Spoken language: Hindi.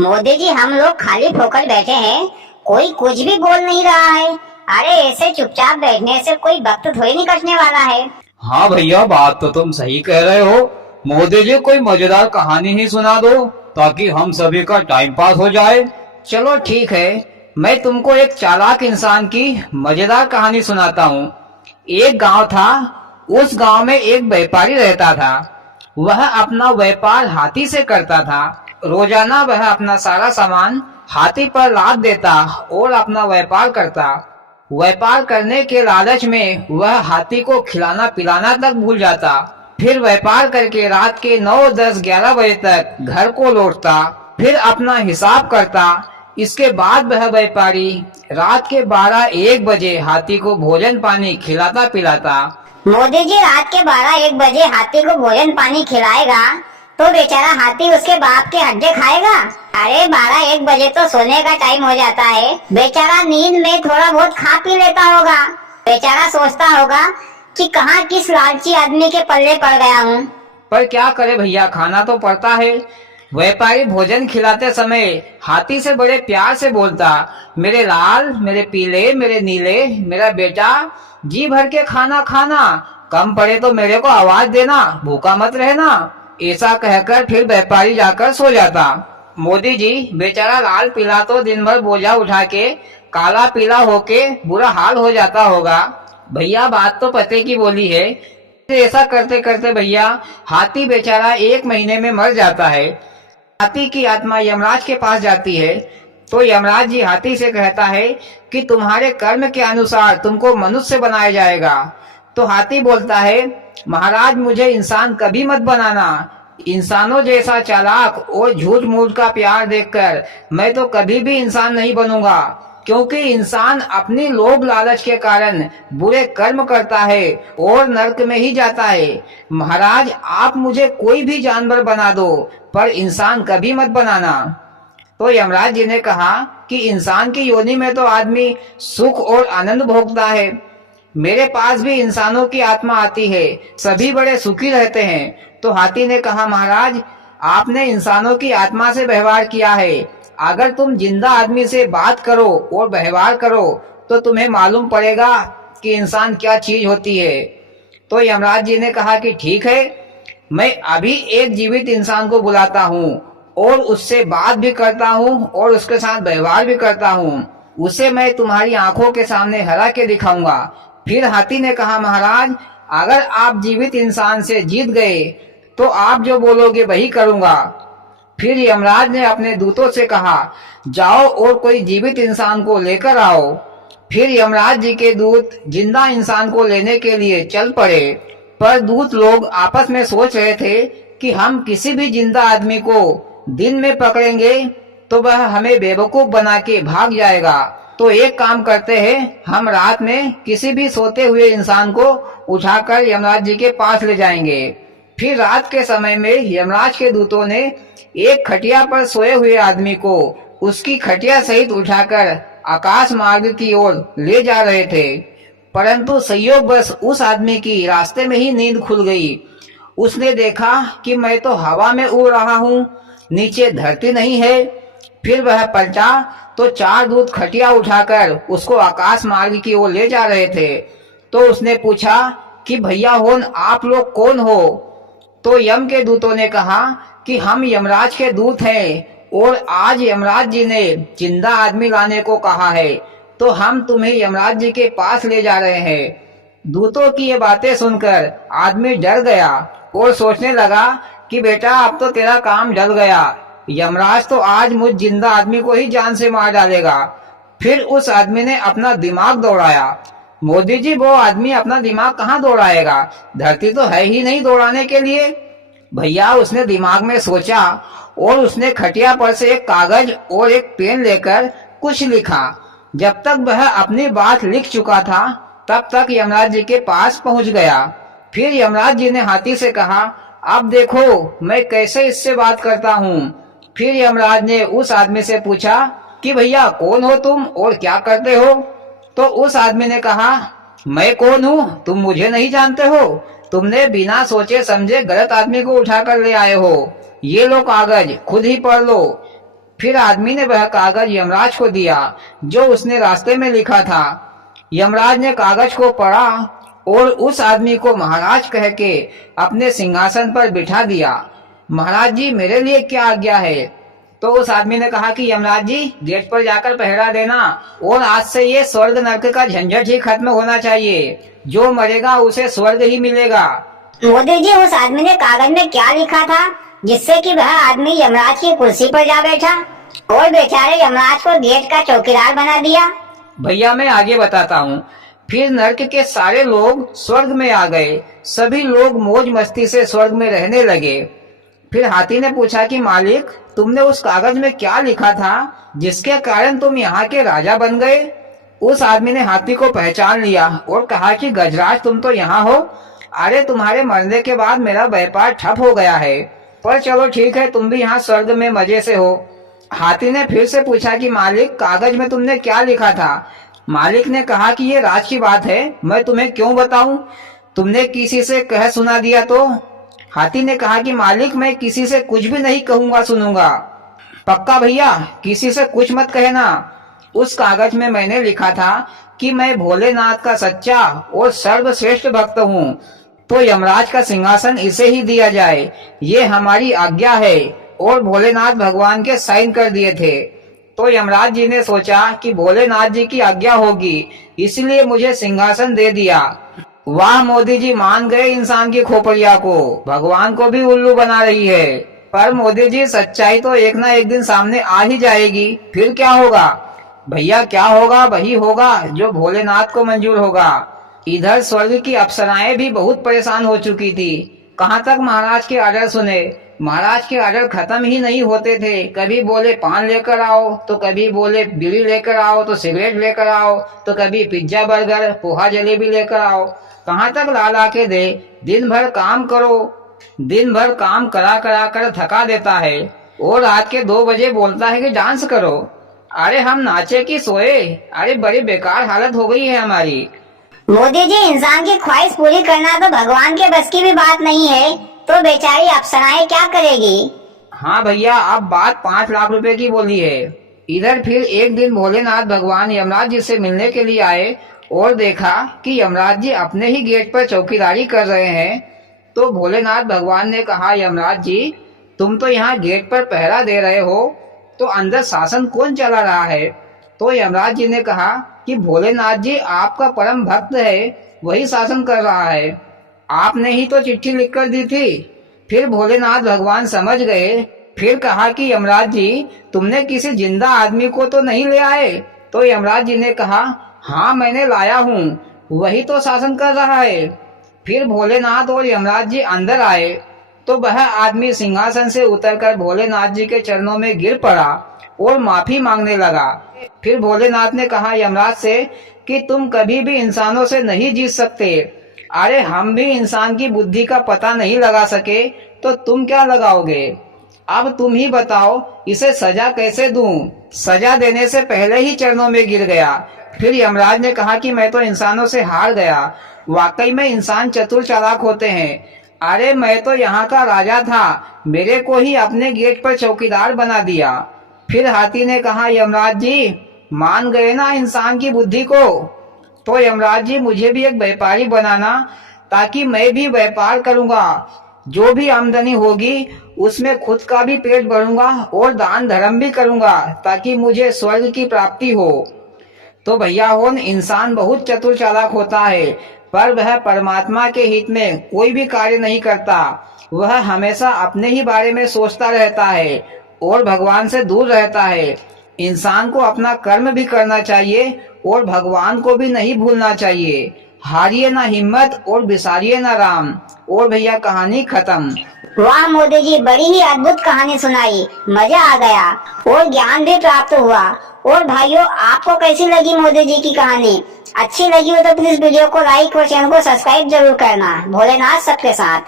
मोदी जी, हम लोग खाली ठोकर बैठे हैं, कोई कुछ भी बोल नहीं रहा है। अरे ऐसे चुपचाप बैठने से कोई वक्त थोड़ी नहीं कटने वाला है। हाँ भैया, बात तो तुम सही कह रहे हो। मोदी जी कोई मजेदार कहानी ही सुना दो ताकि हम सभी का टाइम पास हो जाए। चलो ठीक है, मैं तुमको एक चालाक इंसान की मजेदार कहानी सुनाता हूँ। एक गांव था। उस गांव में एक व्यापारी रहता था। वह अपना व्यापार हाथी से करता था। रोजाना वह अपना सारा सामान हाथी पर लाद देता और अपना व्यापार करता। व्यापार करने के लालच में वह हाथी को खिलाना पिलाना तक भूल जाता। फिर व्यापार करके रात के 9, 10, 11 बजे तक घर को लौटता, फिर अपना हिसाब करता। इसके बाद वह व्यापारी रात के 12, 1 बजे हाथी को भोजन पानी खिलाता पिलाता। मोदी जी, रात के 12-1 बजे हाथी को भोजन पानी खिलाएगा तो बेचारा हाथी उसके बाप के हड्डे खाएगा। अरे 12-1 बजे तो सोने का टाइम हो जाता है। बेचारा नींद में थोड़ा बहुत खा पी लेता होगा। बेचारा सोचता होगा कि कहाँ किस लालची आदमी के पल्ले पड़ गया हूँ। पर क्या करे भैया, खाना तो पड़ता है। व्यापारी भोजन खिलाते समय हाथी से बड़े प्यार से बोलता, मेरे लाल, मेरे पीले, मेरे नीले, मेरा बेटा, जी भर के खाना खाना, कम पड़े तो मेरे को आवाज देना, भूखा मत रहना। ऐसा कहकर फिर व्यापारी जाकर सो जाता। मोदी जी बेचारा लाल पीला तो दिन भर बोझा उठा के काला पीला होके बुरा हाल हो जाता होगा। भैया बात तो पते की बोली है। ऐसा करते करते भैया हाथी बेचारा 1 महीने में मर जाता है। हाथी की आत्मा यमराज के पास जाती है तो यमराज जी हाथी से कहता है कि तुम्हारे कर्म के अनुसार तुमको मनुष्य बनाया जाएगा। तो हाथी बोलता है, महाराज मुझे इंसान कभी मत बनाना। इंसानों जैसा चालाक और झूठ मूठ का प्यार देखकर मैं तो कभी भी इंसान नहीं बनूंगा, क्योंकि इंसान अपनी लोभ लालच के कारण बुरे कर्म करता है और नरक में ही जाता है। महाराज आप मुझे कोई भी जानवर बना दो, पर इंसान कभी मत बनाना। तो यमराज जी ने कहा कि इंसान की योनि में तो आदमी सुख और आनंद भोगता है। मेरे पास भी इंसानों की आत्मा आती है, सभी बड़े सुखी रहते हैं। तो हाथी ने कहा, महाराज आपने इंसानों की आत्मा से व्यवहार किया है, अगर तुम जिंदा आदमी से बात करो और व्यवहार करो तो तुम्हें मालूम पड़ेगा कि इंसान क्या चीज होती है। तो यमराज जी ने कहा कि ठीक है, मैं अभी एक जीवित इंसान को बुलाता हूँ और उससे बात भी करता हूँ और उसके साथ व्यवहार भी करता हूँ। उसे मैं तुम्हारी आंखों के सामने हरा के दिखाऊंगा। फिर हाथी ने कहा, महाराज अगर आप जीवित इंसान से जीत गए तो आप जो बोलोगे वही करूंगा। फिर यमराज ने अपने दूतों से कहा, जाओ और कोई जीवित इंसान को लेकर आओ। फिर यमराज जी के दूत जिंदा इंसान को लेने के लिए चल पड़े, पर दूत लोग आपस में सोच रहे थे कि हम किसी भी जिंदा आदमी को दिन में पकड़ेंगे तो वह हमें बेवकूफ बना के भाग जाएगा। तो एक काम करते हैं, हम रात में किसी भी सोते हुए इंसान को उठाकर यमराज जी के पास ले जाएंगे। फिर रात के समय में यमराज के दूतों ने एक खटिया पर सोए हुए आदमी को उसकी खटिया सहित उठाकर आकाश मार्ग की ओर ले जा रहे थे, परंतु संयोगवश उस आदमी की रास्ते में ही नींद खुल गई। उसने देखा कि मैं तो हवा में उड़ रहा हूँ, नीचे धरती नहीं है। फिर वह पलटा तो 4 दूत खटिया उठाकर उसको आकाश मार्ग की ओर ले जा रहे थे। तो उसने पूछा कि भैया होन आप लोग कौन हो? तो यम के दूतों ने कहा कि हम यमराज के दूत हैं और आज यमराज जी ने जिंदा आदमी लाने को कहा है, तो हम तुम्हें यमराज जी के पास ले जा रहे हैं। दूतों की ये बातें सुनकर आदमी डर गया और सोचने लगा कि बेटा अब तो तेरा काम जल गया, यमराज तो आज मुझ जिंदा आदमी को ही जान से मार डालेगा। फिर उस आदमी ने अपना दिमाग दौड़ाया। मोदी जी वो आदमी अपना दिमाग कहाँ दौड़ाएगा, धरती तो है ही नहीं दौड़ाने के लिए। भैया उसने दिमाग में सोचा और उसने खटिया पर से एक कागज और एक पेन लेकर कुछ लिखा। जब तक वह अपनी बात लिख चुका था तब तक यमराज जी के पास पहुंच गया। फिर यमराज जी ने हाथी से कहा, अब देखो मैं कैसे इससे बात करता हूँ। फिर यमराज ने उस आदमी से पूछा कि भैया कौन हो तुम और क्या करते हो? तो उस आदमी ने कहा, मैं कौन हूँ तुम मुझे नहीं जानते हो, तुमने बिना सोचे समझे गलत आदमी को उठाकर ले आए हो। ये लो कागज, खुद ही पढ़ लो। फिर आदमी ने वह कागज यमराज को दिया जो उसने रास्ते में लिखा था। यमराज ने कागज को पढ़ा और उस आदमी को महाराज कह के अपने सिंहासन पर बिठा दिया। महाराज जी, मेरे लिए क्या आज्ञा है? तो उस आदमी ने कहा कि यमराज जी, गेट पर जाकर पहरा देना और आज से ये स्वर्ग नरक का झंझट ही खत्म होना चाहिए। जो मरेगा उसे स्वर्ग ही मिलेगा। मोदी जी, उस आदमी ने कागज में क्या लिखा था जिससे कि वह आदमी यमराज की कुर्सी पर जा बैठा और बेचारे यमराज को गेट का चौकीदार बना दिया? भैया मैं आगे बताता हूँ। फिर नरक के सारे लोग स्वर्ग में आ गए। सभी लोग मौज मस्ती से स्वर्ग में रहने लगे। फिर हाथी ने पूछा कि मालिक, तुमने उस कागज में क्या लिखा था जिसके कारण तुम यहाँ के राजा बन गए? उस आदमी ने हाथी को पहचान लिया और कहा कि गजराज, तुम तो यहाँ हो। अरे तुम्हारे मरने के बाद मेरा व्यापार ठप हो गया है, पर चलो ठीक है, तुम भी यहाँ स्वर्ग में मजे से हो। हाथी ने फिर से पूछा कि मालिक, कागज में तुमने क्या लिखा था? मालिक ने कहा कि ये राज की बात है, मैं तुम्हें क्यों बताऊं? तुमने किसी से कह सुना दिया तो? हाथी ने कहा कि मालिक, मैं किसी से कुछ भी नहीं कहूंगा सुनूंगा। पक्का भैया, किसी से कुछ मत कहना। उस कागज में मैंने लिखा था कि मैं भोलेनाथ का सच्चा और सर्वश्रेष्ठ भक्त हूँ, तो यमराज का सिंहासन इसे ही दिया जाए, ये हमारी आज्ञा है। और भोलेनाथ भगवान के साइन कर दिए थे। तो यमराज जी ने सोचा कि भोलेनाथ जी की आज्ञा होगी, इसलिए मुझे सिंहासन दे दिया। वाह मोदी जी, मान गए इंसान की खोपड़िया को, भगवान को भी उल्लू बना रही है। पर मोदी जी, सच्चाई तो एक ना एक दिन सामने आ ही जाएगी, फिर क्या होगा? भैया क्या होगा? वही होगा जो भोलेनाथ को मंजूर होगा। इधर स्वर्ग की अप्सराएं भी बहुत परेशान हो चुकी थी। कहाँ तक महाराज के आर्डर सुने। महाराज के आर्डर खत्म ही नहीं होते थे। कभी बोले पान लेकर आओ, तो कभी बोले बीड़ी लेकर आओ, तो सिगरेट लेकर आओ, तो कभी पिज्जा बर्गर पोहा जलेबी लेकर आओ। कहाँ तक ला ला के दे। दिन भर काम करो, दिन भर काम करा करा कर थका देता है और रात के 2 बजे बोलता है कि डांस करो। अरे हम नाचे कि सोए? अरे बड़ी बेकार हालत हो गई है हमारी। मोदी जी, इंसान की ख्वाहिश पूरी करना तो भगवान के बस की भी बात नहीं है, तो बेचारी अप्सराएं क्या करेगी? हाँ भैया, अब बात 5 लाख रुपए की बोली है। इधर फिर एक दिन भोलेनाथ भगवान यमराज जी से मिलने के लिए आए और देखा कि यमराज जी अपने ही गेट पर चौकीदारी कर रहे हैं। तो भोलेनाथ भगवान ने कहा, यमराज जी, तुम तो यहाँ गेट पर पहरा दे रहे हो, तो अंदर शासन कौन चला रहा है? तो यमराज जी ने कहा कि भोलेनाथ जी आपका परम भक्त है, वही शासन कर रहा है, आपने ही तो चिट्ठी लिखकर दी थी। फिर भोलेनाथ भगवान समझ गए। फिर कहा कि यमराज जी, तुमने किसी जिंदा आदमी को तो नहीं ले आए? तो यमराज जी ने कहा, हाँ मैंने लाया हूँ, वही तो शासन कर रहा है। फिर भोलेनाथ और यमराज जी अंदर आए तो वह आदमी सिंहासन से उतरकर भोलेनाथ जी के चरणों में गिर पड़ा और माफी मांगने लगा। फिर भोलेनाथ ने कहा यमराज से कि तुम कभी भी इंसानों से नहीं जीत सकते। अरे हम भी इंसान की बुद्धि का पता नहीं लगा सके, तो तुम क्या लगाओगे? अब तुम ही बताओ, इसे सजा कैसे दूं? सजा देने से पहले ही चरणों में गिर गया। फिर यमराज ने कहा कि मैं तो इंसानों से हार गया। वाकई में इंसान चतुर चालाक होते हैं। अरे मैं तो यहाँ का राजा था, मेरे को ही अपने गेट पर चौकीदार बना दिया। फिर हाथी ने कहा, यमराज जी मान गए ना इंसान की बुद्धि को? तो यमराज जी, मुझे भी एक व्यापारी बनाना, ताकि मैं भी व्यापार करूंगा। जो भी आमदनी होगी उसमें खुद का भी पेट भरूंगा और दान धर्म भी करूंगा, ताकि मुझे स्वर्ग की प्राप्ति हो। तो भैया होन, इंसान बहुत चतुर चालाक होता है, पर वह परमात्मा के हित में कोई भी कार्य नहीं करता। वह हमेशा अपने ही बारे में सोचता रहता है और भगवान से दूर रहता है। इंसान को अपना कर्म भी करना चाहिए और भगवान को भी नहीं भूलना चाहिए। हारिए ना हिम्मत और बिसारिए ना राम। और भैया कहानी खत्म। वाह मोदी जी, बड़ी ही अद्भुत कहानी सुनाई, मजा आ गया और ज्ञान भी प्राप्त हुआ। और भाइयों, आपको कैसी लगी मोदी जी की कहानी? अच्छी लगी हो तो प्लीज वीडियो को लाइक और चैनल को सब्सक्राइब जरूर करना। भोलेनाथ सबके साथ।